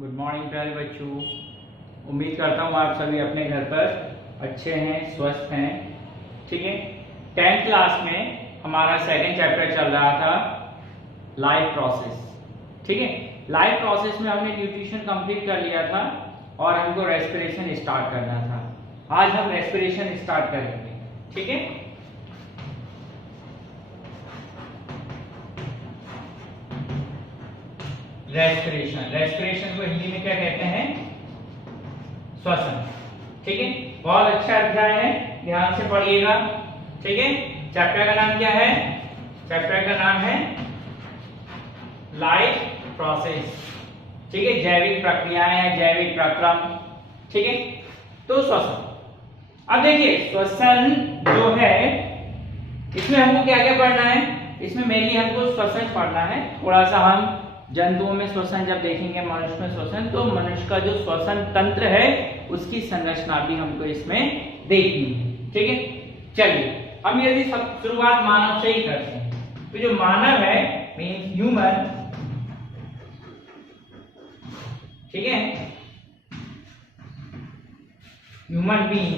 Good morning प्यारे बच्चों। उम्मीद करता हूँ आप सभी अपने घर पर अच्छे हैं, स्वस्थ हैं। ठीक है, 10th क्लास में हमारा सेकंड चैप्टर चल रहा था लाइफ प्रोसेस। ठीक है, लाइफ प्रोसेस में हमने न्यूट्रिशन कंप्लीट कर लिया था और हमको रेस्पिरेशन स्टार्ट करना था। आज हम रेस्पिरेशन स्टार्ट करेंगे। ठीक है, रेस्पिरेशन को हिंदी में क्या कहते हैं? श्वसन। ठीक है, बहुत अच्छा अध्याय है, ध्यान से पढ़िएगा। ठीक है, चैप्टर का नाम क्या है? चैप्टर का नाम है लाइफ प्रोसेस। ठीक है, जैविक प्रक्रियाएं या जैविक प्रक्रम। ठीक है, तो श्वसन। अब देखिए, श्वसन जो है इसमें हमको क्या क्या पढ़ना है? इसमें मेनली हमको श्वसन पढ़ना है। थोड़ा सा हम जंतुओं में श्वसन जब देखेंगे, मनुष्य में श्वसन, तो मनुष्य का जो श्वसन तंत्र है उसकी संरचना भी हमको इसमें देखनी है। ठीक है, चलिए हम यदि सब शुरुआत मानव से ही करते हैं, तो जो मानव है मीन ह्यूमन, ठीक है, ह्यूमन बीइंग,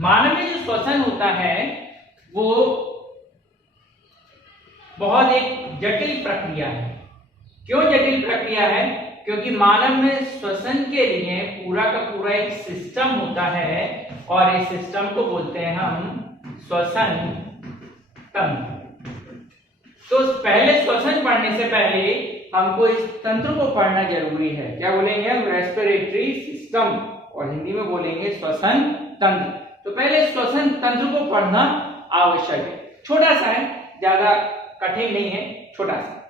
मानव में जो श्वसन होता है वो बहुत एक जटिल प्रक्रिया है। क्यों जटिल प्रक्रिया है? क्योंकि मानव में श्वसन के लिए पूरा का पूरा एक सिस्टम होता है और इस सिस्टम को बोलते हैं हम श्वसन तंत्र। तो पहले श्वसन पढ़ने से पहले हमको इस तंत्र को पढ़ना जरूरी है। क्या बोलेंगे हम? रेस्पिरेटरी सिस्टम, और हिंदी में बोलेंगे श्वसन तंत्र। तो पहले श्वसन तंत्र को पढ़ना आवश्यक है। छोटा सा है, ज्यादा कठिन नहीं है, छोटा सा।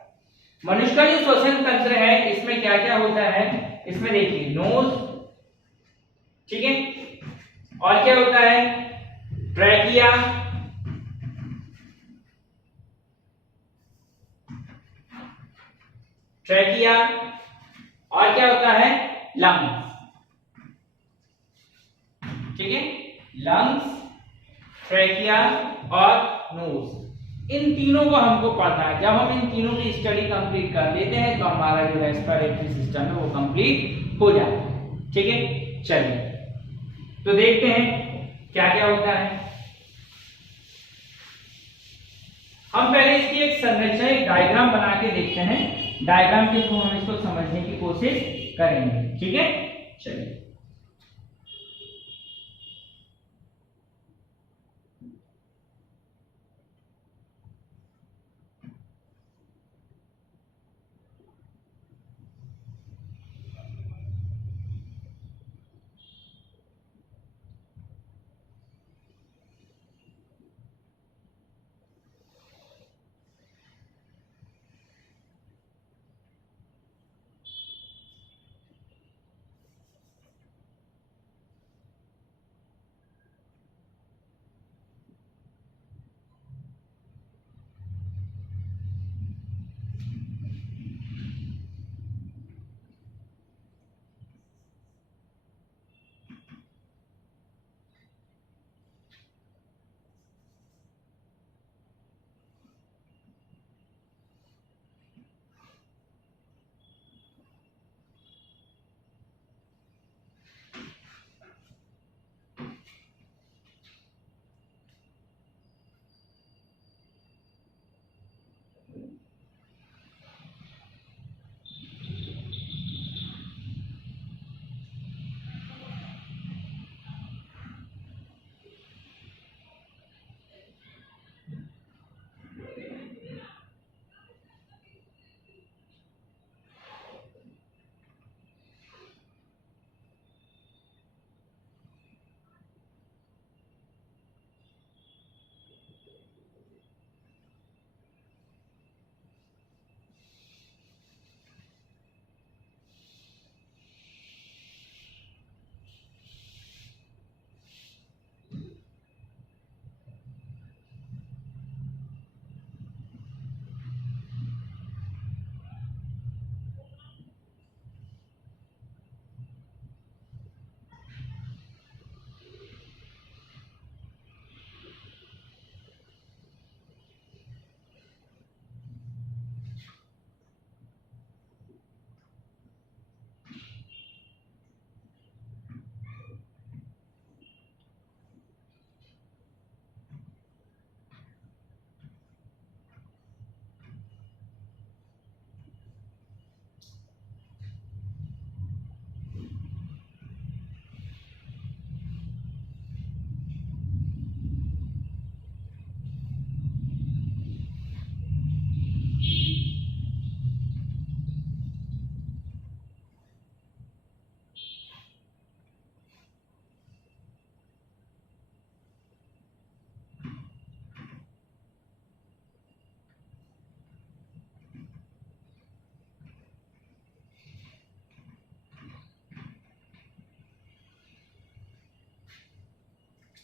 मनुष्य का जो श्वसन तंत्र है इसमें क्या क्या होता है? इसमें देखिए नोज, ठीक है, और क्या होता है? ट्रैकिया, ट्रैकिया, और क्या होता है? लंग्स। ठीक है, लंग्स, ट्रैकिया और नोज, इन तीनों को हमको पढ़ना है। जब हम इन तीनों की स्टडी कंप्लीट कर लेते हैं तो हमारा जो रेस्पिरेटरी सिस्टम है वो कंप्लीट हो जाता है। ठीक है, चलिए तो देखते हैं क्या क्या होता है। हम पहले इसकी एक संरचना, एक डायग्राम बना के देखते हैं। डायग्राम के थ्रू हम इसको समझने की कोशिश करेंगे। ठीक है, चलिए।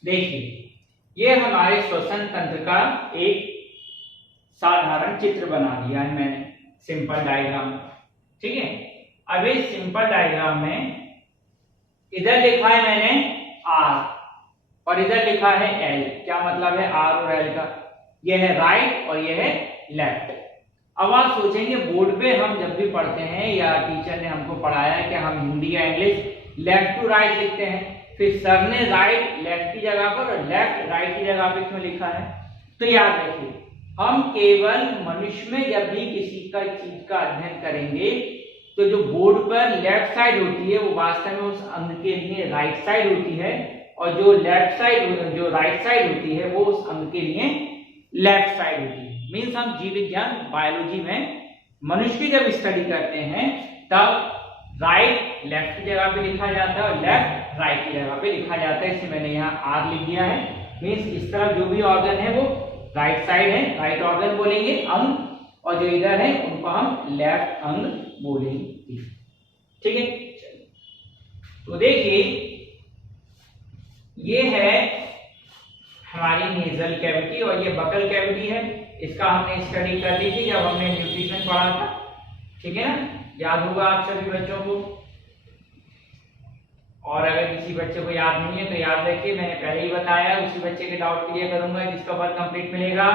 देखिए, ये हमारे श्वसन तंत्र का एक साधारण चित्र बना दिया है मैंने, सिंपल डायग्राम। ठीक है, अब इस सिंपल डायग्राम में इधर लिखा है मैंने R और इधर लिखा है L। क्या मतलब है R और L का? यह है राइट और यह है लेफ्ट। अब आप सोचेंगे बोर्ड पे हम जब भी पढ़ते हैं या टीचर ने हमको पढ़ाया है कि हम हिंदी या इंग्लिश लेफ्ट टू राइट लिखते हैं, फिर सर ने राइट लेफ्ट की जगह पर और लेफ्ट राइट की जगह पे क्यों लिखा है? तो याद रखिए, हम केवल मनुष्य में जब भी किसी का चीज का अध्ययन करेंगे तो जो बोर्ड पर लेफ्ट साइड होती है वो वास्तव में उस अंग के लिए राइट साइड होती है, और जो लेफ्ट साइड जो राइट साइड होती है वो उस अंग के लिए लेफ्ट साइड होती है। मीन्स हम जीव विज्ञान बायोलॉजी में मनुष्य की जब स्टडी करते हैं तब राइट लेफ्ट की जगह पे लिखा जाता है और लेफ्ट राइट की जगह पे लिखा जाता है। इसे मैंने यहाँ आर लिख दिया है। मीन्स इस तरफ जो भी ऑर्गन है वो राइट साइड है, राइट ऑर्गन बोलेंगे अंग, और जो इधर है उनको हम लेफ्ट अंग बोलेंगे। ठीक है, तो देखिए ये है हमारी नेजल कैविटी और ये बकल कैविटी है। इसका हमने स्टडी कर ली थी जब हमने न्यूट्रिशन पढ़ा था। ठीक है ना, याद होगा आप सभी बच्चों को। और अगर किसी बच्चे को याद नहीं है तो याद रखिए, मैंने पहले ही बताया, उसी बच्चे के डाउट क्लियर करूंगा जिसका वर्क कंप्लीट मिलेगा।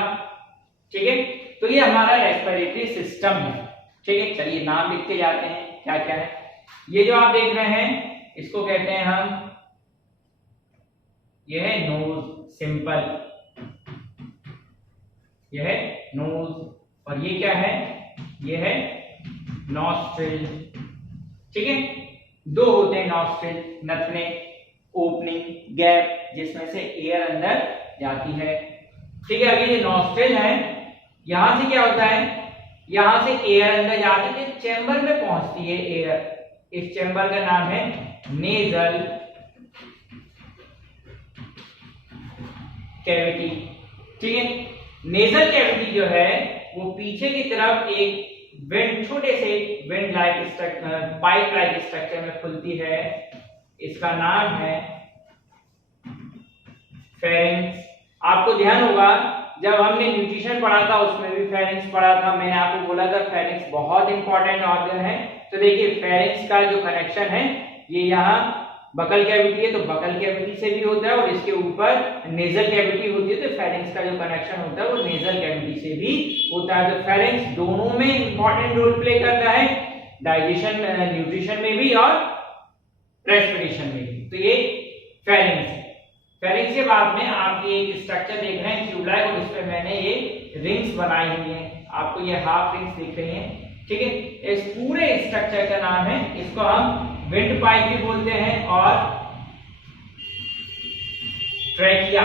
ठीक है, तो ये हमारा रेस्पिरेटरी सिस्टम है। ठीक है, चलिए नाम लिखते जाते हैं क्या क्या है। ये जो आप देख रहे हैं इसको कहते हैं हम, यह है नोज, सिंपल, यह है नोज, और ये क्या है, ये है नॉस्ट्रिल। ठीक है, दो होते हैं नॉस्ट्रिल, नथने, ओपनिंग, गैप, जिसमें से एयर अंदर जाती है। ठीक है, अभी ये नॉस्ट्रिल है, यहां से क्या होता है, यहां से एयर अंदर जाती है, चैम्बर में पहुंचती है एयर। इस चैम्बर का नाम है नेजल कैविटी। ठीक है, नेजल कैविटी जो है वो पीछे की तरफ एक वेंट, छोटे से went like structure, pipe like structure में खुलती है। इसका नाम है फेरिंक्स। आपको ध्यान होगा जब हमने न्यूट्रिशन पढ़ा था उसमें भी फेरिंक्स पढ़ा था। मैंने आपको बोला था फेरिंक्स बहुत इंपॉर्टेंट ऑर्गन है। तो देखिए फेरिंक्स का जो कनेक्शन है ये यहाँ बकल कैविटी है तो बकल कैविटी से भी होता है, और इसके ऊपर नेजल कैविटी होती है तो फेरिंक्स का जो कनेक्शन होता है वो नेजल कैविटी से भी होता है। तो फेरिंक्स दोनों में इंपॉर्टेंट रोल प्ले करता है, डाइजेशन, न्यूट्रिशन में भी और रेस्पिरेशन में भी। तो ये फेरिंक्स है। फेरिंक्स के बाद में आप ये एक स्ट्रक्चर देख रहे हैं ट्यूबलाइक, और इस पे मैंने ये रिंग्स बनाई हुई हैं, आपको ये हाफ रिंग्स दिख रही हैं। ठीक है, इस पूरे स्ट्रक्चर का नाम है, इसको हम विंड पाइप भी बोलते हैं और ट्रैकिया,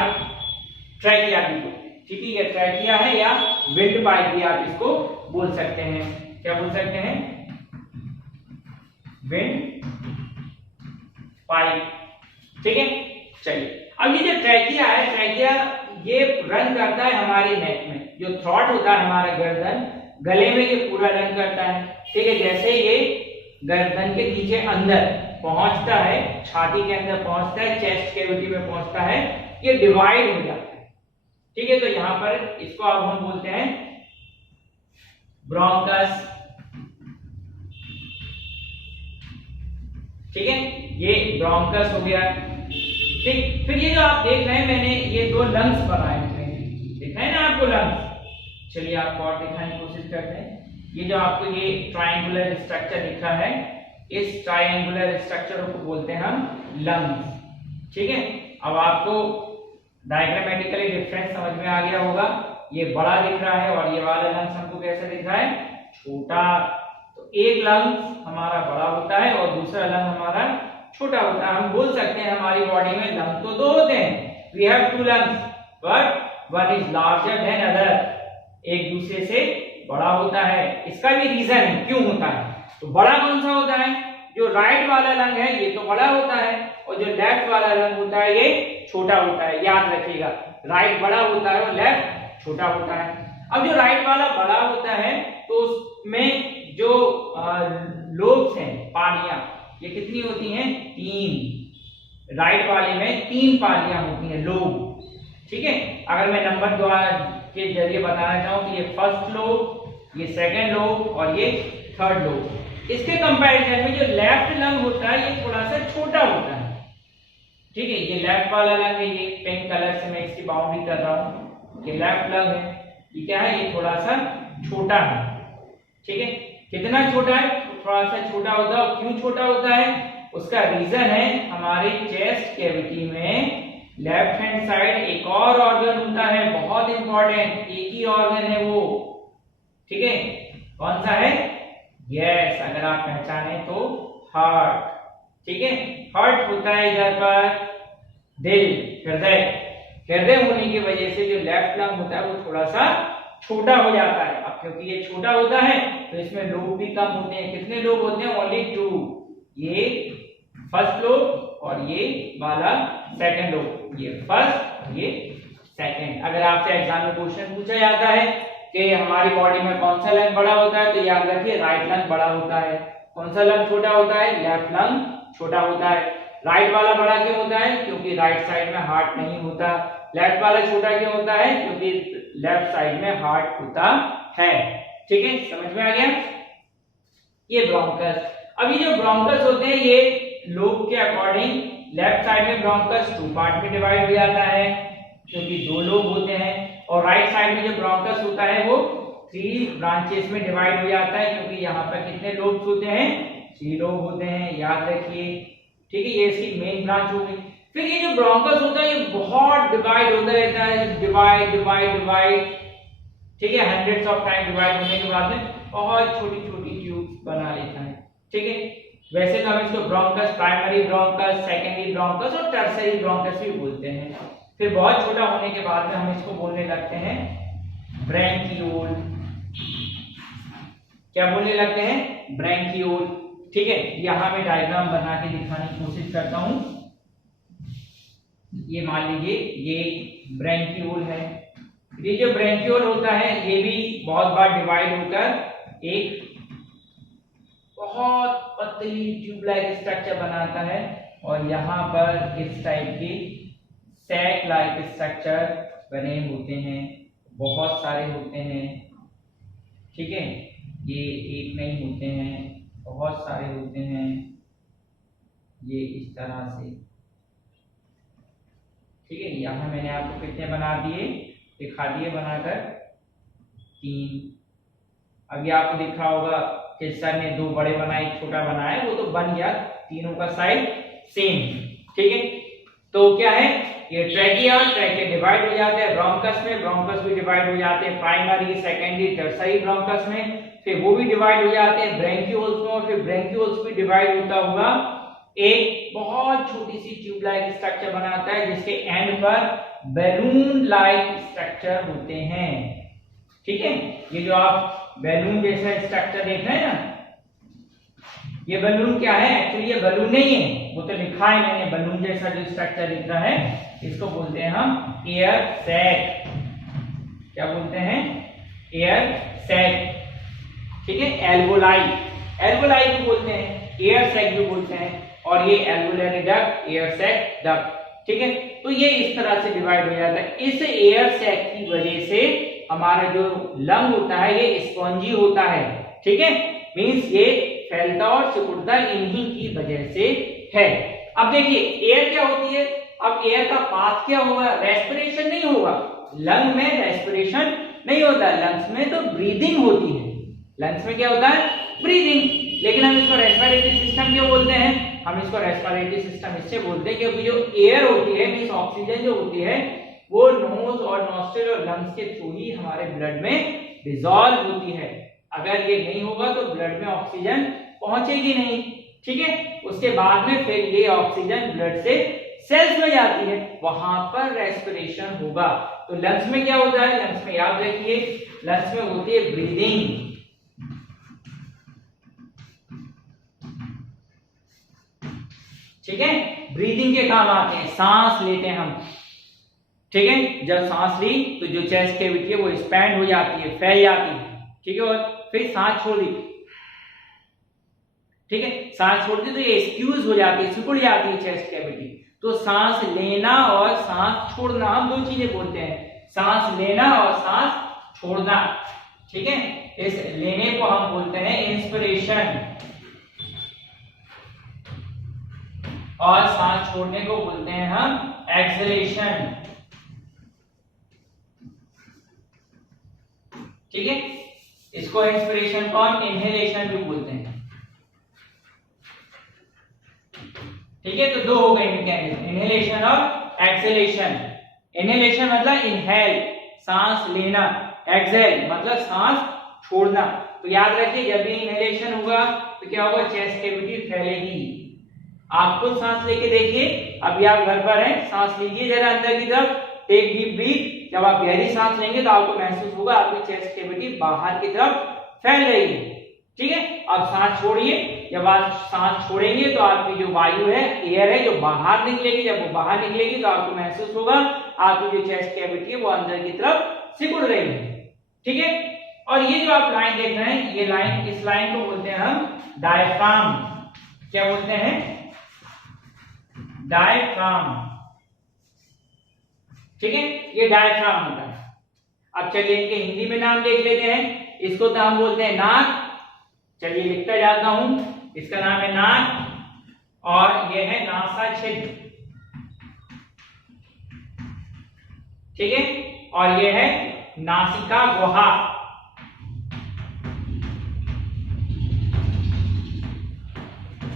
ट्रैकिया भी बोलते हैं। ठीक है, ट्रैकिया है या विंड पाइप भी आप इसको बोल सकते हैं। क्या बोल सकते हैं? Wind pipe. ठीक है, चलिए अब ये जो ट्रैकिया है, ट्रैकिया ये रन करता है हमारे नेक में, जो थ्रॉट होता है हमारा गर्दन, गले में ये पूरा रन करता है। ठीक है, जैसे ये गर्दन के नीचे अंदर पहुंचता है, छाती के अंदर पहुंचता है, चेस्ट कैविटी में पहुंचता है, ये डिवाइड हो जाता है। ठीक है, तो यहां पर इसको अब हम बोलते हैं ब्रोंकस। ठीक है, ये ब्रोंकस हो गया। ठीक, फिर ये जो आप देख रहे हैं मैंने ये दो लंग्स बनाए हुए हैं, दिखा है ना आपको लंग्स। चलिए आपको और दिखाने की कोशिश करते हैं। ये जो आपको ये ट्रायंगुलर स्ट्रक्चर दिखा है, इस ट्रायंगुलर स्ट्रक्चर को बोलते हैं हम लंग्स। ठीक है, अब आपको डायग्रामेटिकली डिफरेंस समझ में आ गया होगा। ये बड़ा दिख रहा है और ये वाला लंग्स हमको कैसा दिख रहा है, छोटा। तो एक लंग्स हमारा बड़ा होता है और दूसरा लंग हमारा छोटा होता है। हम बोल सकते हैं हमारी बॉडी में लंग तो दो होते हैं, we have two lungs, but one is larger than other, एक दूसरे से बड़ा होता है। इसका भी रीजन है क्यों होता है। तो बड़ा कौन सा होता है, जो राइट वाला लंग है ये तो बड़ा होता है, और जो लेफ्ट वाला लंग होता है ये छोटा होता है। याद रखिएगा, राइट बड़ा होता है और लेफ्ट छोटा होता है। अब जो राइट वाला बड़ा होता है तो उसमें जो लोब्स हैं, पानियां, ये कितनी होती हैं, 3। राइट वाले में 3 पालियां होती हैं, लोब। ठीक है, अगर मैं नंबर द्वारा के जरिए बताना चाहूँ तो ये फर्स्ट लोब, ये सेकंड लोब और ये थर्ड लोब। इसके कंपैरिजन में जो लेफ्ट लंग होता है ये थोड़ा सा छोटा होता है। ठीक है, ये लेफ्ट वाला लंग है, ये पिंक कलर से मैं इसकी बाउंड्री कर रहा हूँ, ये लेफ्ट लंग है। ये क्या है, ये थोड़ा सा छोटा है। ठीक है, कितना छोटा है, थोड़ा सा छोटा होता है। और क्यों छोटा होता है, उसका रीजन है हमारे चेस्ट कैविटी में लेफ्ट हैंड साइड एक और ऑर्गन होता है, बहुत इंपॉर्टेंट, एक ही ऑर्गन है वो। ठीक है, कौन सा है, यस, अगर आप पहचाने तो हार्ट। ठीक है, हार्ट होता है इधर पर, दिल, हृदय। हृदय होने की वजह से जो लेफ्ट लंग होता है वो थोड़ा सा छोटा हो जाता है। अब क्योंकि ये छोटा होता है तो इसमें लोब भी कम होते हैं। कितने लोब होते हैं, ओनली 2, ये फर्स्ट लोब और ये वाला सेकंड लोब, ये फर्स्ट ये सेकंड। अगर आपसे एग्जाम में क्वेश्चन पूछा जाता है कि हमारी बॉडी में कौन सा लंग बड़ा होता है, तो याद रखिए राइट लंग बड़ा होता है। कौन सा लंग छोटा होता है, लेफ्ट लंग छोटा होता है। राइट वाला बड़ा क्यों होता है, क्योंकि राइट साइड में हार्ट नहीं होता। लेफ्ट वाला छोटा क्यों होता है, क्योंकि लेफ्ट साइड में हार्ट होता है। ठीक है, समझ में आ गया। ये ब्रोंकस, अभी जो ब्रोंकस होते हैं ये लोब के अकॉर्डिंग लेफ्ट साइड में ब्रोंकस 2 पार्ट में डिवाइड हो जाता है, क्योंकि 2 लोब होते हैं। और राइट साइड में जो ब्रोंकस होता है वो 3 ब्रांचेस में डिवाइड हो जाता है, क्योंकि यहाँ पर कितने लोब्स होते हैं, 3 लोब होते हैं, याद रखिए। ठीक है, ये इसकी मेन ब्रांच हो गई। फिर ये जो ब्रोंकस होता है ये बहुत डिवाइड होता रहता है, डिवाइड डिवाइड डिवाइड। ठीक है, हंड्रेड्स ऑफ टाइम डिवाइड होने के बाद में बहुत छोटी छोटी ट्यूब्स बना लेता है। ठीक है, वैसे तो हम इसको bronchus, primary bronchus, secondary bronchus और टर्सरी ब्रोंकस भी बोलते हैं। फिर बहुत छोटा होने के बाद में हम इसको बोलने लगते हैं ब्रैंकियोल। क्या बोलने लगते हैं, ब्रैंकियोल। ठीक है, यहां मैं डायग्राम बना के दिखाने की कोशिश करता हूं। ये मान लीजिए ये ब्रैंकियोल है। ये जो ब्रैंकियोल होता है ये भी बहुत बार डिवाइड होकर एक बहुत पतली ट्यूब लाइक स्ट्रक्चर बनाता है, और यहाँ पर इस टाइप की सैक लाइक स्ट्रक्चर बने होते हैं, बहुत सारे होते हैं। ठीक है, ये एक नहीं होते हैं, बहुत सारे होते हैं, ये इस तरह से। ठीक है, यहाँ मैंने आपको कितने बना दिए, दिखा दिए बनाकर, 3। अभी आपको दिख रहा होगा कि सर ने 2 बड़े बनाए, एक छोटा बनाया, वो तो बन गया, तीनों का साइज सेम। ठीक है, तो क्या है, ये ट्रैकिया डिवाइड हो जाते हैं ब्रोंकस में, ब्रोंकस भी डिवाइड हो जाते हैं प्राइमरी, सेकेंडरी, टर्सरी ब्रोंकस में, फिर वो भी डिवाइड हो जाते हैं ब्रैंकियोल्स में, और फिर ब्रैंकियोल्स भी डिवाइड होता हुआ एक बहुत छोटी सी ट्यूब लाइक स्ट्रक्चर बनाता है, जिसके एंड पर बैलून लाइक स्ट्रक्चर होते हैं। ठीक है, ये जो आप बैलून जैसा स्ट्रक्चर देख रहे हैं ना, ये बलून क्या है, एक्चुअली ये बलून नहीं है, वो तो लिखा है मैंने, बलून जैसा जो स्ट्रक्चर दिख रहा है इसको बोलते हैं हम एयर सैक। क्या बोलते हैं, एयर सैक। ठीक है, एल्वोलाई, एल्वोलाई भी बोलते हैं, एयर सैक भी बोलते हैं, और ये एल्वोलरी डक्ट, एयर सैक डक्ट। ठीक है, तो ये इस तरह से डिवाइड हो जाता है। इस एयर सैक की वजह से हमारा जो लंग होता है ये स्पॉन्जी होता है। ठीक है, मींस ये फैलता और सिकुड़ता इन्हीं की वजह से है। अब देखिए एयर क्या होती है, अब एयर का पाथ क्या होगा, रेस्पिरेशन नहीं होगा, लंग में रेस्पिरेशन नहीं होता, लंग्स में तो ब्रीदिंग होती है। लंग्स में क्या होता है, ब्रीदिंग। लेकिन हम इसको रेस्पिरेटरी सिस्टम क्यों बोलते हैं, हम इसको रेस्पिरेटरी सिस्टम इससे बोलते हैं क्योंकि जो एयर होती है मींस ऑक्सीजन जो होती है वो नोज और नॉस्ट्रिल और लंग्स के थ्रू ही हमारे ब्लड में डिसॉल्व होती है। अगर ये नहीं होगा तो ब्लड में ऑक्सीजन पहुंचेगी नहीं। ठीक है, उसके बाद में फिर ये ऑक्सीजन ब्लड से सेल्स में जाती है, वहां पर रेस्पिरेशन होगा। तो लंग्स में क्या होता है, लंग्स में याद रखिए, लंग्स में होती है ब्रीदिंग। ठीक है, ब्रीदिंग के काम आते हैं, सांस लेते हैं हम। ठीक है, जब सांस ली तो जो चेस्ट कैविटी है वो एक्सपैंड हो जाती है, फैल जाती है। ठीक है, और फिर सांस छोड़ दी, ठीक है, सांस छोड़ दी तो ये एक्सक्यूज हो जाती है, सिकुड़ जाती है चेस्ट कैविटी। तो सांस लेना और सांस छोड़ना, हम दो चीजें बोलते हैं, सांस लेना और सांस छोड़ना। ठीक है, इस लेने को हम बोलते हैं इंस्पिरेशन और सांस छोड़ने को बोलते हैं हम एक्सहेलेशन। ठीक है, इसको इंस्पिरेशन को हम इनहेलेशन भी बोलते हैं। ठीक है, तो दो हो गए मैकेनिज्म, इनहेलेशन और एक्सहेलेशन। इनहेलेशन मतलब इनहेल सांस लेना, एक्सहेल मतलब सांस छोड़ना। तो याद रखिए जब भी इनहेलेशन होगा तो क्या होगा, चेस्ट कैविटी फैलेगी। आप खुद सांस लेके देखिए, अभी आप घर पर हैं, सांस लीजिए जरा अंदर की तरफ, टेक डीप ब्रीथ। जब आप गहरी सांस लेंगे तो आपको महसूस होगा आपकी चेस्ट कैविटी बाहर की तरफ फैल रही है। ठीक है, अब सांस छोड़िए। जब आप सांस छोड़ेंगे तो आपकी जो वायु है, एयर है, जो बाहर निकलेगी, जब वो बाहर निकलेगी तो आपको महसूस होगा आपकी जो चेस्ट कैविटी है वो अंदर की तरफ सिकुड़ रही है। ठीक है, और ये जो आप लाइन देख रहे हैं, ये लाइन, इस लाइन को बोलते हैं हम डायफ्राम। क्या बोलते हैं, डायफ्राम। ठीक है, ये डायफ्राम होता है। अब चलिए इनके हिंदी में नाम देख लेते हैं। इसको तो हम बोलते हैं नाक। चलिए लिखता जाता हूं, इसका नाम है नाक और ये है नासाछिद्र। ठीक है, और ये है नासिका गुहा।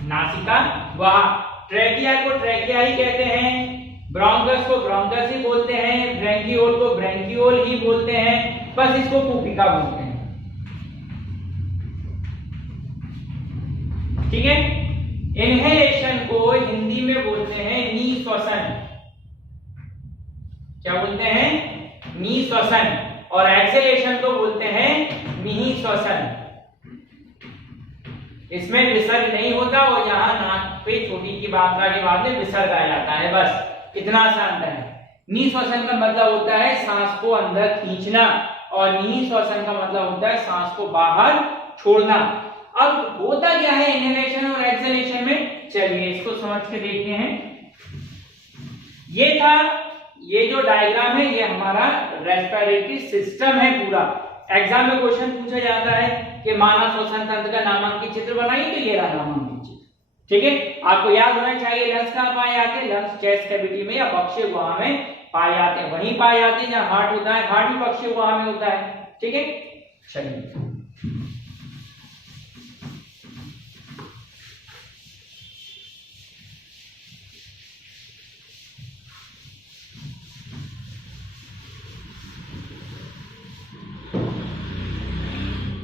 नासिका गुहा। ट्रैकिया को ट्रैकिया ही कहते हैं, ब्रोंकस को ब्रोंकस ही बोलते हैं, ब्रैंकियोल को ब्रैंकियोल ही बोलते हैं, बस इसको पुपिका बोलते हैं। ठीक है, इनहेलेशन को हिंदी में बोलते हैं निश्वसन। क्या बोलते हैं, निश्वसन। और एक्सहेलेशन को बोलते हैं निःश्वसन। इसमें विसर्ग नहीं होता और यहाँ नाक पे छोटी की मात्रा के बाद में विसर्ग आ जाता है, बस इतना आसान है। निःश्वसन का मतलब होता है सांस को अंदर खींचना और निःश्वसन का मतलब होता है सांस को बाहर छोड़ना। अब होता क्या है इनहेलेशन और एक्सहेलेशन में, चलिए इसको समझ के देखते हैं। ये था, ये जो डायग्राम है ये हमारा रेस्पिरेटरी सिस्टम है पूरा। एग्जाम में क्वेश्चन पूछा जाता है कि मानव श्वसन तंत्र का नामांकित चित्र बनाइए, तो ये रहा नामांकित चित्र। ठीक है, आपको याद होना चाहिए लंग्स कहाँ पाए जाते हैं, लंग्स चेस्ट कैविटी में या बक्षीय गुहा में पाए जाते हैं, वहीं पाए जाते हैं जहां हार्ट होता है, हार्ट भी बक्षीय गुहा में होता है। ठीक है, चलिए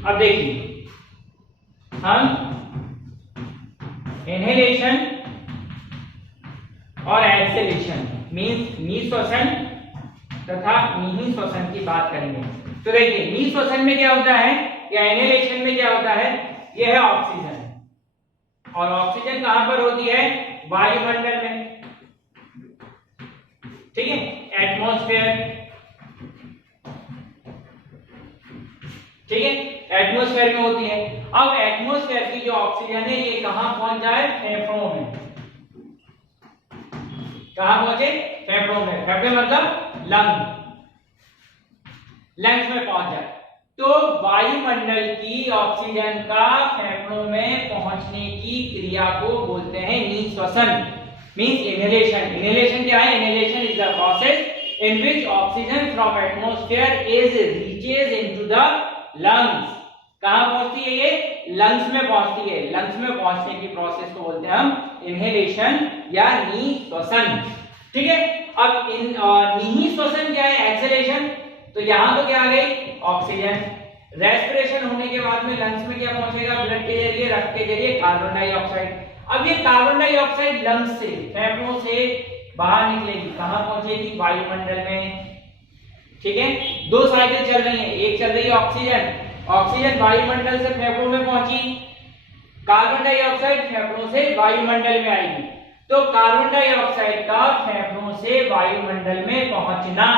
अब देखिए, हम इनहेलेशन और एक्सहेलेशन मींस निःश्वसन तथा निःश्वसन की बात करेंगे। तो देखिए निःश्वसन में क्या होता है या इनहेलेशन में क्या होता है, यह है ऑक्सीजन, और ऑक्सीजन कहां पर होती है, वायुमंडल में। ठीक है, एटमॉस्फेयर। ठीक है, एटमॉस्फेयर में होती है। अब एटमॉस्फेयर की जो ऑक्सीजन है ये कहां पहुंच जाए, फेफड़ों में। कहां पहुंचे, फेफड़ों में। फेफड़े मतलब लंग, लंग्स में पहुंच जाए। तो वायुमंडल की ऑक्सीजन का फेफड़ों में पहुंचने की क्रिया को बोलते हैं निःश्वसन मींस इनहेलेशन। इनहेलेशन क्या है, inhalation is the process in which oxygen from atmosphere is reaches into the lungs। कहां पहुंचती है, ये लंग्स में पहुंचती है। लंग्स में पहुंचने की प्रोसेस को बोलते हैं हम इनहेलेशन या निःश्वसन। ठीक है, अब निःश्वसन क्या है, एक्सहेलेशन। तो यहां तो क्या आ गई, ऑक्सीजन। रेस्पिरेशन होने के बाद में लंग्स में क्या पहुंचेगा, ब्लड के जरिए, रक्त के जरिए कार्बन डाइऑक्साइड। अब ये कार्बन डाइऑक्साइड लंग्स से, फेफड़ों से बाहर निकलेगी, कहां पहुंचेगी, वायुमंडल में। ठीक है, दो साइकिल चल रही है, एक चल रही है ऑक्सीजन, ऑक्सीजन वायुमंडल से फेफड़ों में पहुंची, कार्बन डाइऑक्साइड फेफड़ों से वायुमंडल में आएगी। तो कार्बन डाइऑक्साइड का फेफड़ों से वायुमंडल में पहुंचना,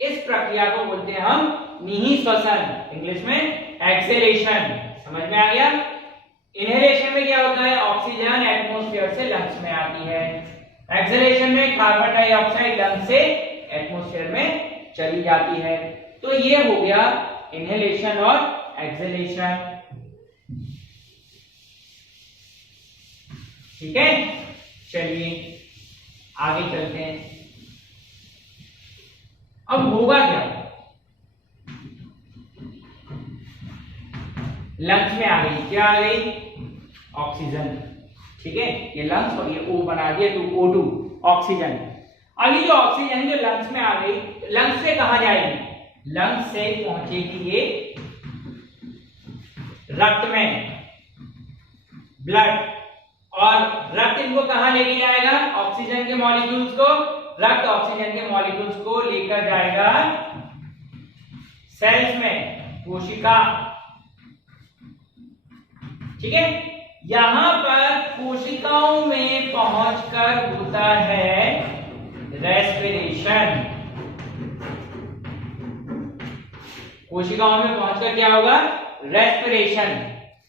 इस प्रक्रिया को बोलते हैं हम निःश्वसन, इंग्लिश में एक्सहेलेशन। समझ में आ गया। इनहेलेशन में क्या होता है, ऑक्सीजन एटमॉस्फेयर से लंग्स में आती है। एक्सेलेरेशन में कार्बन डाइऑक्साइड लंग से एटमॉस्फेयर में चली जाती है। तो ये हो गया इनहेलेशन और एक्सेलेरेशन। ठीक है, चलिए आगे चलते हैं। अब होगा क्या, लंग्स में आ गई, क्या आ गई, ऑक्सीजन। ठीक है, ये लंग्स और ये O बना दिया तो O2 ऑक्सीजन। अभी जो ऑक्सीजन है जो लंग्स में आ गई, लंग्स से कहां जाएगी, लंग्स से पहुंचेगी ये रक्त में, ब्लड, और रक्त इनको कहां लेके जाएगा, ऑक्सीजन के मॉलिक्यूल्स को, रक्त ऑक्सीजन के मॉलिक्यूल्स को लेकर जाएगा सेल्स में, कोशिका। ठीक है, यहां पर कोशिकाओं में पहुंचकर होता है रेस्पिरेशन। कोशिकाओं में पहुंचकर क्या होगा, रेस्पिरेशन।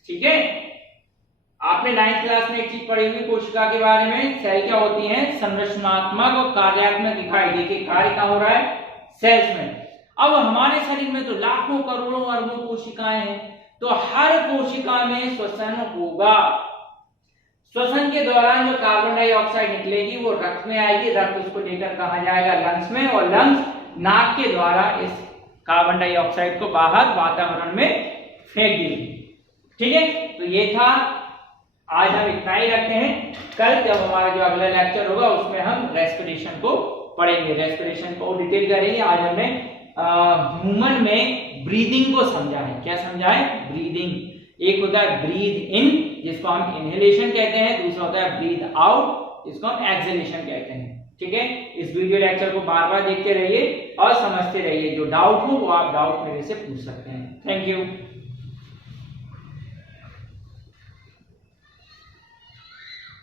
ठीक है, आपने 9th क्लास में एक चीज पढ़ी हुई कोशिका के बारे में, सेल क्या होती हैं, संरचनात्मक और कार्यात्मक इकाई। देखिए कार्य क्या हो रहा है, सेल्स में। अब हमारे शरीर में तो लाखों करोड़ों अरबों कोशिकाएं हैं, तो हर कोशिका में श्वसन होगा। श्वसन के दौरान जो कार्बन डाइऑक्साइड निकलेगी वो रक्त में आएगी, रक्त उसको लेकर कहां जाएगा, लंग्स में, और लंग्स नाक के द्वारा इस कार्बन डाइऑक्साइड को बाहर वातावरण में फेंक देगी। ठीक है, तो ये था, आज हम इतना ही रखते हैं। कल जब हमारा जो अगला लेक्चर होगा उसमें हम रेस्पिरेशन को पढ़ेंगे, रेस्पिरेशन को डिटेल करेंगे। आज हमने ह्यूमन में ब्रीदिंग को समझा है। क्या समझा है, ब्रीदिंग। एक होता है ब्रीद इन, जिसको हम इनहेलेशन कहते हैं, दूसरा होता है ब्रीद आउट, जिसको हम एक्सहेलेशन कहते हैं। ठीक है, इस वीडियो लेक्चर को बार बार देखते रहिए और समझते रहिए। जो डाउट हो वो आप डाउट मेरे से पूछ सकते हैं। Thank you.